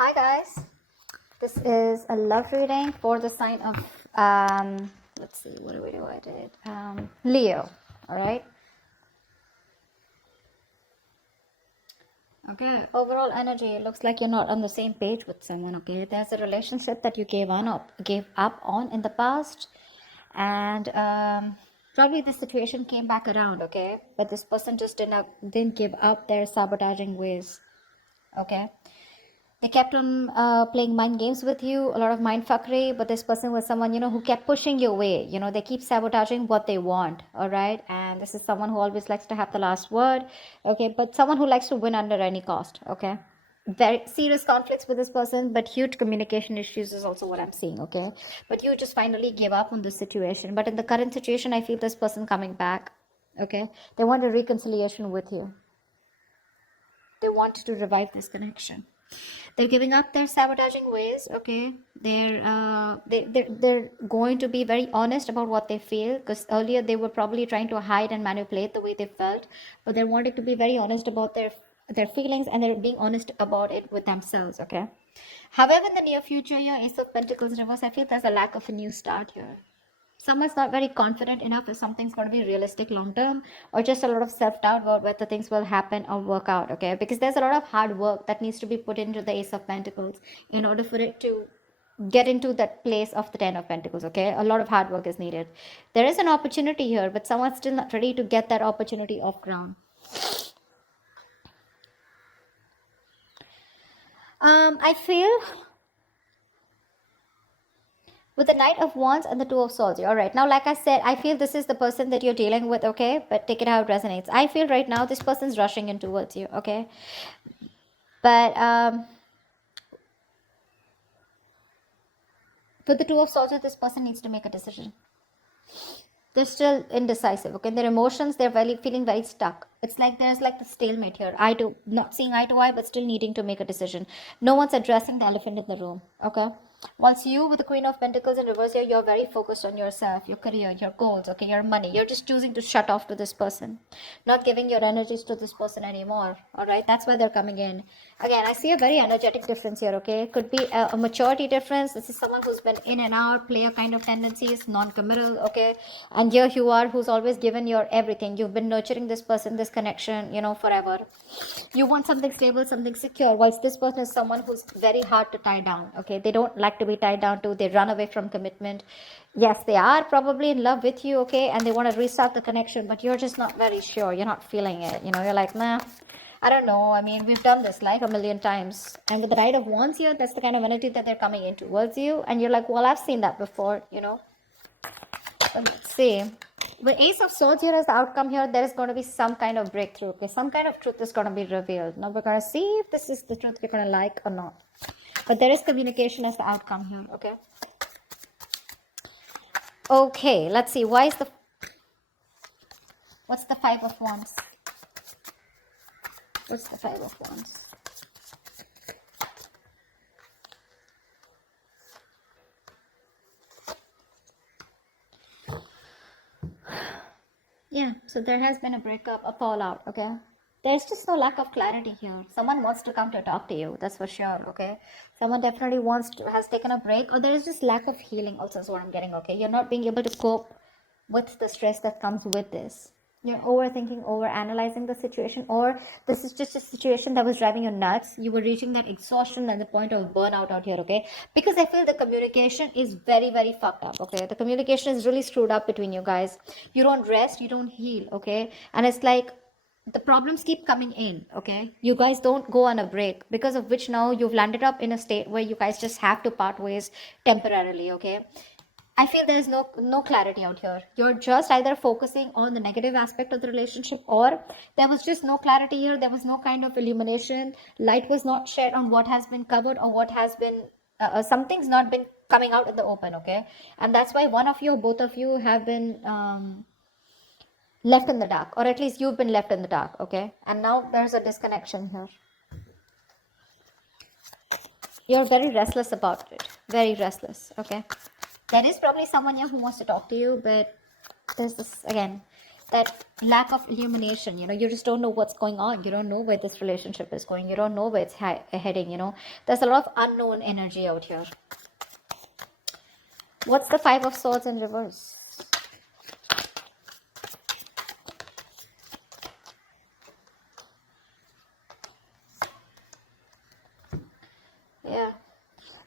Hi guys, this is a love reading for the sign of let's see, what do I did? Leo. All right. Okay. Overall energy, it looks like you're not on the same page with someone. Okay, there's a relationship that you gave up on in the past, and probably the situation came back around. Okay, but this person just didn't give up their sabotaging ways. Okay, they kept on playing mind games with you, a lot of mind fuckery, but this person was someone, who kept pushing you away. They keep sabotaging what they want, all right? And this is someone who always likes to have the last word, okay? But someone who likes to win under any cost, okay? Very serious conflicts with this person, but huge communication issues is also what I'm seeing, okay? But you just finally gave up on this situation. But in the current situation, I feel this person coming back, okay? They want a reconciliation with you. They want to revive this connection. They're giving up their sabotaging ways. Okay, they're going to be very honest about what they feel, because earlier they were probably trying to hide and manipulate the way they felt, but they're wanting to be very honest about their feelings, and they're being honest about it with themselves. Okay, however, in the near future, your Ace of Pentacles reverse, I feel there's a lack of a new start here. Someone's not very confident enough if something's going to be realistic long term, or just a lot of self-doubt about whether things will happen or work out. Okay, because there's a lot of hard work that needs to be put into the Ace of Pentacles in order for it to get into that place of the Ten of Pentacles. Okay, a lot of hard work is needed. There is an opportunity here, but someone's still not ready to get that opportunity off ground. I feel with the Knight of Wands and the Two of Swords. All right, now like I said, I feel this is the person that you're dealing with. Okay, but take it how it resonates. I feel right now this person's rushing in towards you. Okay, but with the Two of Swords, this person needs to make a decision. They're still indecisive. Okay, their emotions, they're feeling very stuck. It's like there's like the stalemate here. Eye to not seeing eye to eye, but still needing to make a decision. No one's addressing the elephant in the room. Okay, once you with the Queen of Pentacles in reverse here, you're very focused on yourself, your career, your goals, okay, your money. You're just choosing to shut off to this person, not giving your energies to this person anymore. All right, that's why they're coming in. Again, I see a very energetic difference here. Okay, could be a maturity difference. This is someone who's been in and out, player kind of tendencies, non-committal. Okay, and here you are, who's always given your everything. You've been nurturing this person, this connection, forever. You want something stable, something secure, whilst this person is someone who's very hard to tie down. Okay, they don't like to be tied down to. They run away from commitment. Yes, they are probably in love with you. Okay, and they want to restart the connection, but you're just not very sure. You're not feeling it. You're like, nah, I don't know. I mean, we've done this like a million times. And with the Knight of Wands here, that's the kind of energy that they're coming in towards you. And you're like, well, I've seen that before. But let's see. With Ace of Swords here as the outcome here, there is going to be some kind of breakthrough. Okay, some kind of truth is going to be revealed. Now we're going to see if this is the truth you're going to like or not. But there is communication as the outcome here. Okay. Okay, let's see. What's the Five of Wands? What's the Five of Wands? Yeah, so there has been a breakup, a fallout, okay? There's just no lack of clarity here. Someone wants to come to talk to you, that's for sure, okay? Someone definitely has taken a break, or there is just lack of healing also is what I'm getting, okay? You're not being able to cope with the stress that comes with this. You're overthinking, over analyzing the situation, or this is just a situation that was driving you nuts. You were reaching that exhaustion and the point of burnout out here, okay? Because I feel the communication is very, very fucked up, okay? The communication is really screwed up between you guys. You don't rest, you don't heal, okay? And it's like the problems keep coming in. Okay, you guys don't go on a break, because of which now you've landed up in a state where you guys just have to part ways temporarily. Okay, I feel there's no clarity out here. You're just either focusing on the negative aspect of the relationship, or there was just no clarity here. There was no kind of illumination. Light was not shed on what has been covered, or what has been something's not been coming out in the open. Okay, and that's why one of you or both of you have been left in the dark, or at least you've been left in the dark. Okay, and now there's a disconnection here. You're very restless about it, very restless. Okay, there is probably someone here who wants to talk to you, but there's this again, that lack of illumination. You just don't know what's going on. You don't know where this relationship is going. You don't know where it's heading. There's a lot of unknown energy out here. What's the Five of Swords in reverse? Yeah.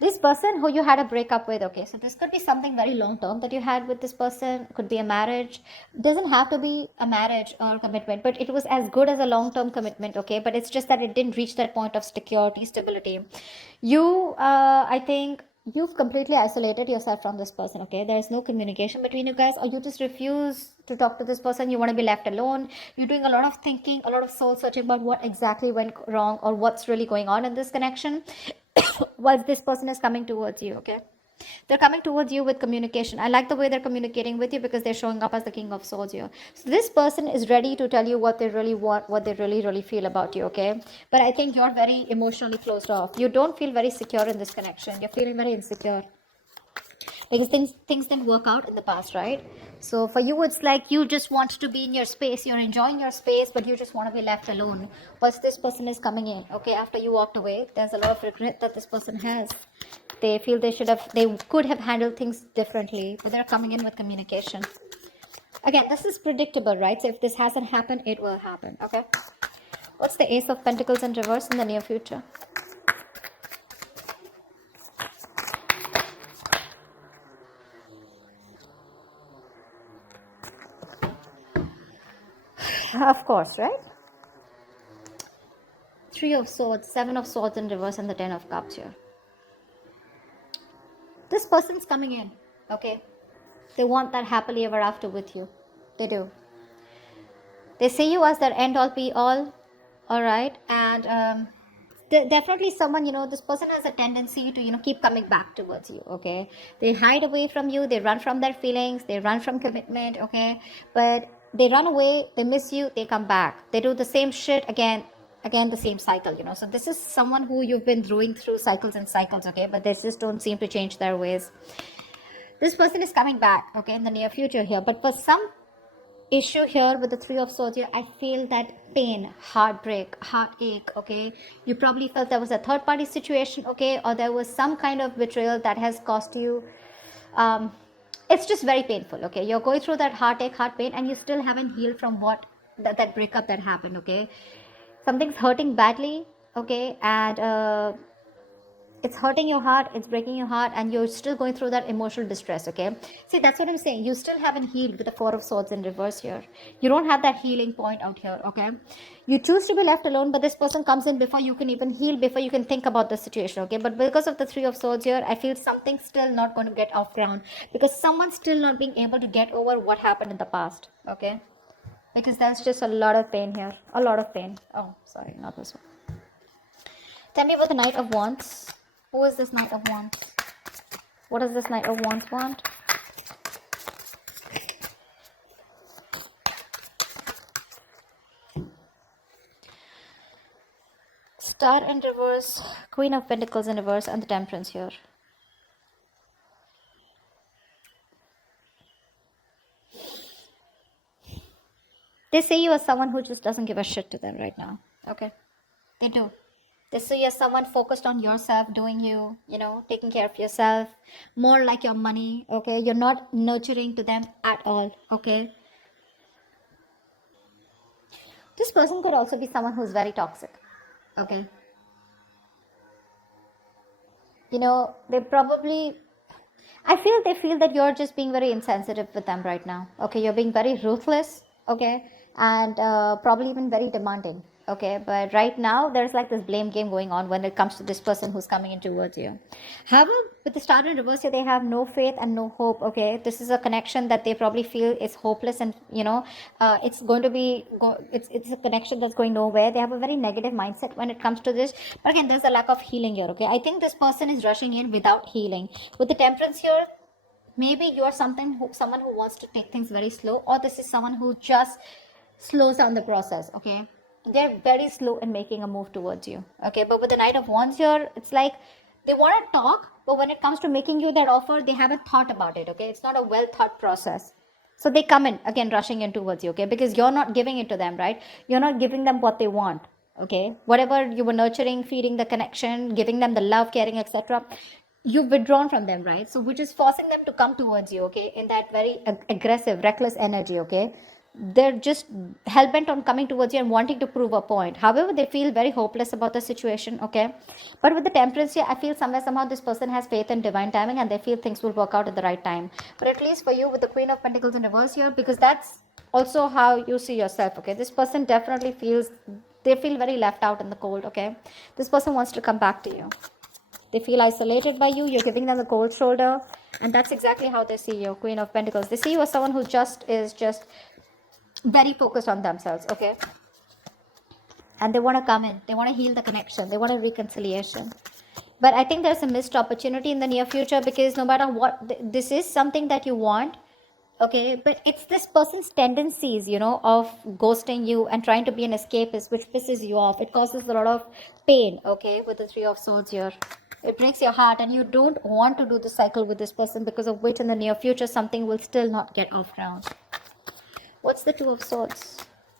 This person who you had a breakup with, okay, so this could be something very long term that you had with this person. Could be a marriage. Doesn't have to be a marriage or commitment, but it was as good as a long term commitment, okay, but it's just that it didn't reach that point of security, stability. I think you've completely isolated yourself from this person, okay. There's no communication between you guys, or you just refuse to talk to this person. You want to be left alone. You're doing a lot of thinking, a lot of soul searching about what exactly went wrong or what's really going on in this connection. While this person is coming towards you, okay, they're coming towards you with communication. I like the way they're communicating with you because they're showing up as the King of Swords here. So this person is ready to tell you what they really want, what they really feel about you, okay. But I think you're very emotionally closed off. You don't feel very secure in this connection. You're feeling very insecure because things didn't work out in the past, right? So for you, it's like you just want to be in your space. You're enjoying your space, but you just want to be left alone. Once this person is coming in, okay, after you walked away, there's a lot of regret that this person has. They feel they could have handled things differently, but they're coming in with communication. Again, this is predictable, right? So if this hasn't happened, it will happen, okay? What's the Ace of Pentacles in reverse in the near future? Of course, right? Three of Swords, Seven of Swords in reverse, and the Ten of Cups here. This person's coming in, okay? They want that happily ever after with you. They do. They see you as their end all be all right? And definitely someone, this person has a tendency to, keep coming back towards you, okay? They hide away from you. They run from their feelings. They run from commitment, okay? But they run away. They miss you. They come back. They do the same shit again, the same cycle. So this is someone who you've been going through cycles and cycles, okay, but they just don't seem to change their ways. This person is coming back, okay, in the near future here, but for some issue here with the Three of Swords here, I feel that pain, heartbreak, heartache, okay. You probably felt there was a third party situation, okay, or there was some kind of betrayal that has cost you. It's just very painful, okay. You're going through that heartache, heart pain, and you still haven't healed from what that breakup that happened, okay. Something's hurting badly, okay, and it's hurting your heart, it's breaking your heart, and you're still going through that emotional distress, okay. See, that's what I'm saying. You still haven't healed with the Four of Swords in reverse here. You don't have that healing point out here, okay. You choose to be left alone, but this person comes in before you can even heal, before you can think about the situation, okay. But because of the Three of Swords here, I feel something's still not going to get off ground, because someone's still not being able to get over what happened in the past, okay. Because there's just a lot of pain here, a lot of pain. Oh, sorry, not this one. Tell me about the Knight of Wands. Who is this Knight of Wands? What does this Knight of Wands want? Star in reverse, Queen of Pentacles in reverse, and the Temperance here. They see you as someone who just doesn't give a shit to them right now. Okay. They do. They see you as someone focused on yourself, doing you, taking care of yourself, more like your money, okay? You're not nurturing to them at all, okay? This person could also be someone who's very toxic, okay? They probably, they feel that you're just being very insensitive with them right now, okay? You're being very ruthless, okay? And probably even very demanding, okay. But right now there's like this blame game going on when it comes to this person who's coming in towards you. However, with the Star in reverse here, they have no faith and no hope, okay. This is a connection that they probably feel is hopeless, and it's going to be it's a connection that's going nowhere. They have a very negative mindset when it comes to this. But again, there's a lack of healing here, okay. I think this person is rushing in without healing. With the Temperance here, maybe you're someone who wants to take things very slow, or this is someone who just slows down the process, okay. They're very slow in making a move towards you, okay. But with the Knight of Wands here, it's like they want to talk, but when it comes to making you that offer, they haven't thought about it, okay. It's not a well thought process. So they come in again, rushing in towards you, okay? Because you're not giving it to them, right? You're not giving them what they want, okay? Whatever you were nurturing, feeding the connection, giving them the love, caring, etc., you've withdrawn from them, right? So which is forcing them to come towards you, okay? In that very aggressive, reckless energy, okay? They're just hell-bent on coming towards you and wanting to prove a point. However, they feel very hopeless about the situation, okay? But with the temperance here, I feel somewhere somehow this person has faith in divine timing and they feel things will work out at the right time. But at least for you with the Queen of Pentacles in reverse here, because that's also how you see yourself, okay? This person definitely feels, they feel very left out in the cold, okay? This person wants to come back to you. They feel isolated by you. You're giving them the cold shoulder. And that's exactly how they see you, Queen of Pentacles. They see you as someone who just very focused on themselves, okay? And they want to come in. They want to heal the connection. They want a reconciliation. But I think there's a missed opportunity in the near future, because no matter what, this is something that you want, okay? But it's this person's tendencies, of ghosting you and trying to be an escapist, which pisses you off. It causes a lot of pain, okay, with the Three of Swords here. It breaks your heart, and you don't want to do the cycle with this person, because of which in the near future something will still not get off ground. What's the Two of Swords?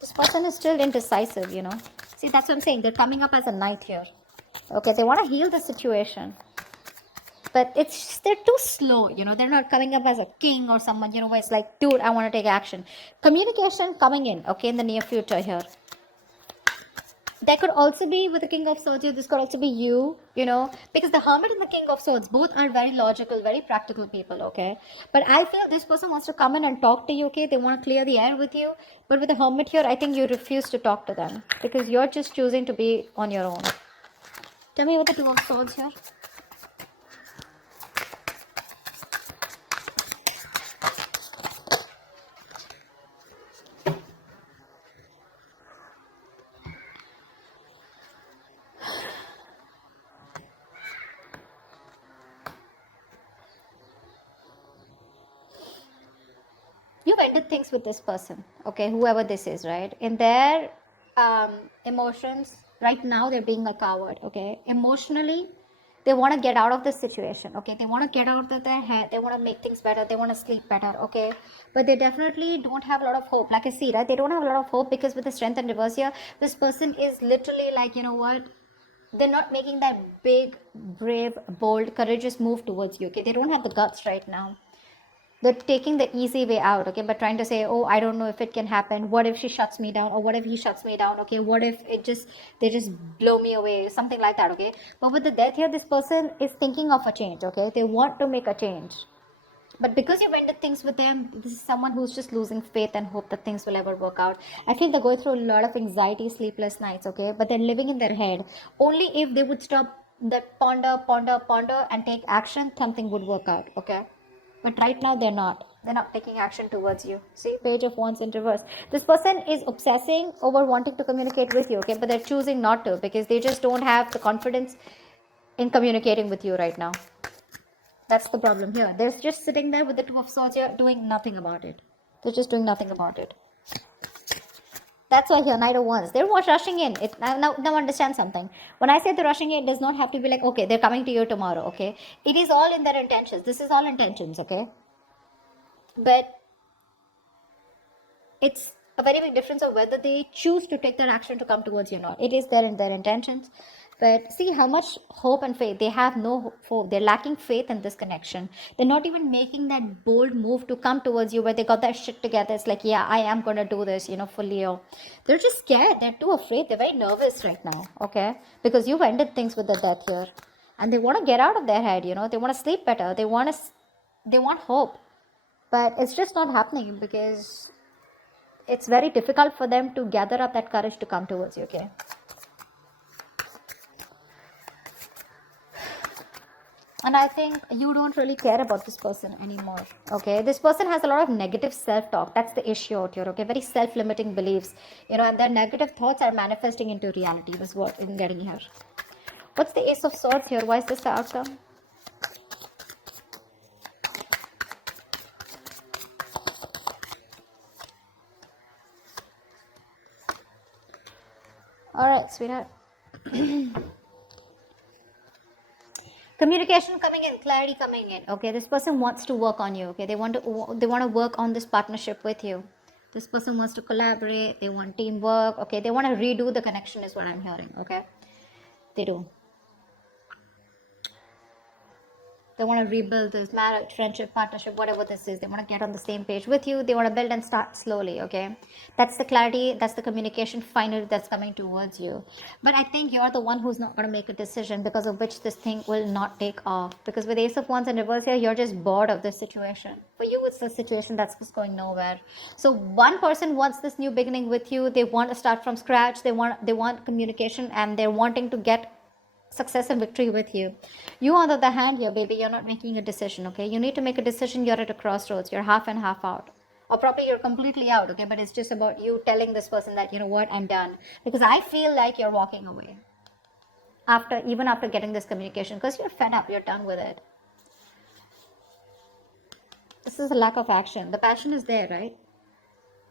This person is still indecisive, See, that's what I'm saying. They're coming up as a knight here. Okay, they want to heal the situation. But they're too slow, They're not coming up as a king or someone, where it's like, dude, I want to take action. Communication coming in, okay, in the near future here. There could also be with the King of Swords here, this could also be you, because the Hermit and the King of Swords both are very logical, very practical people, okay? But I feel this person wants to come in and talk to you, okay? They want to clear the air with you. But with the Hermit here, I think you refuse to talk to them, because you're just choosing to be on your own. Tell me what the Two of Swords here. You've ended things with this person, okay, whoever this is, right? In their emotions right now, they're being a coward, okay? Emotionally, they want to get out of this situation, okay? They want to get out of their head. They want to make things better. They want to sleep better, okay? But they definitely don't have a lot of hope. Like I see, right? They don't have a lot of hope, because with the Strength and reverse here, this person is literally like, you know what, they're not making that big, brave, bold, courageous move towards you, okay? They don't have the guts right now. They're taking the easy way out, okay, but trying to say, oh, I don't know if it can happen. What if she shuts me down? Or what if he shuts me down? Okay, what if they just blow me away? Something like that, okay? But with the Death here, this person is thinking of a change, okay? They want to make a change. But because you've ended things with them, this is someone who's just losing faith and hope that things will ever work out. I feel they're going through a lot of anxiety, sleepless nights, okay? But they're living in their head. Only if they would stop that ponder, and take action, something would work out, okay? But right now they're not. They're not taking action towards you. See, Page of Wands in reverse. This person is obsessing over wanting to communicate with you, okay? But they're choosing not to, because they just don't have the confidence in communicating with you right now. That's the problem here. They're just sitting there with the Two of Swords here, doing nothing about it. They're just doing nothing about it. That's why here, Knight of Wands. They're rushing in. Now understand something. When I say they're rushing in, it does not have to be like, okay, they're coming to you tomorrow, okay? It is all in their intentions. This is all intentions, okay? But it's a very big difference of whether they choose to take their action to come towards you or not. It is there in their intentions. But see how much hope and faith. They have no hope. They're lacking faith in this connection. They're not even making that bold move to come towards you where they got that shit together. It's like, yeah, I am going to do this, fully. They're just scared. They're too afraid. They're very nervous right now, okay? Because you've ended things with the Death here. And they want to get out of their head, They want to sleep better. They want hope. But it's just not happening, because it's very difficult for them to gather up that courage to come towards you, okay? And I think you don't really care about this person anymore, okay? This person has a lot of negative self-talk. That's the issue out here, okay? Very self-limiting beliefs, and their negative thoughts are manifesting into reality. That's what I'm getting here. What's the Ace of Swords here? Why is this the outcome? All right, sweetheart. Communication coming in, clarity coming in. Okay, this person wants to work on you. Okay, they want to work on this partnership with you. This person wants to collaborate. They want teamwork. Okay, they want to redo the connection is what I'm hearing. Okay, they do. They want to rebuild this marriage, friendship, partnership, whatever this is. They want to get on the same page with you. They want to build and start slowly. Okay, that's the clarity. That's the communication finally that's coming towards you. But I think you're the one who's not going to make a decision, because of which this thing will not take off. Because with Ace of Wands and reverse here, you're just bored of this situation. For you, it's a situation that's just going nowhere. So one person wants this new beginning with you. They want to start from scratch. They want communication, and they're wanting to get success and victory with you. You, on the other hand, here, baby, you're not making a decision. Okay, you need to make a decision. You're at a crossroads. You're half and half out, or probably you're completely out. Okay, but it's just about you telling this person that, you know what, I'm done, because I feel like you're walking away even after getting this communication, because you're fed up. You're done with it. This is a lack of action. The passion is there, right?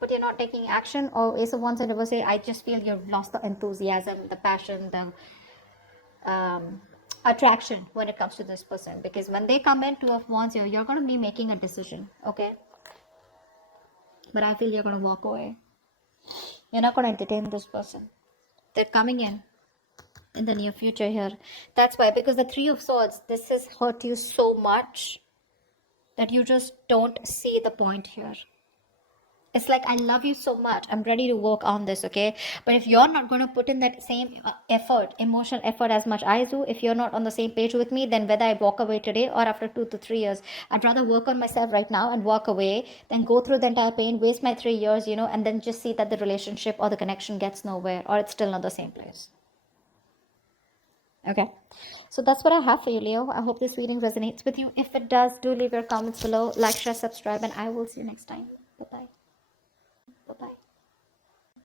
But you're not taking action. Or Ace of Wands and Reverse say, I just feel you've lost the enthusiasm, the passion, the attraction when it comes to this person. Because when they come in, Two of Wands, you're going to be making a decision. Okay, but I feel you're going to walk away. You're not going to entertain this person. They're coming in the near future here. That's why, because the Three of Swords, this has hurt you so much that you just don't see the point here. It's like, I love you so much, I'm ready to work on this. Okay, but if you're not going to put in that same effort, emotional effort, as much I do, if you're not on the same page with me, then whether I walk away today or after 2 to 3 years, I'd rather work on myself right now and walk away than go through the entire pain, waste my 3 years, and then just see that the relationship or the connection gets nowhere, or it's still not the same place. Okay, so that's what I have for you, Leo. I hope this reading resonates with you. If it does, do leave your comments below, like, share, subscribe, and I will see you next time. Bye bye. Bye bye.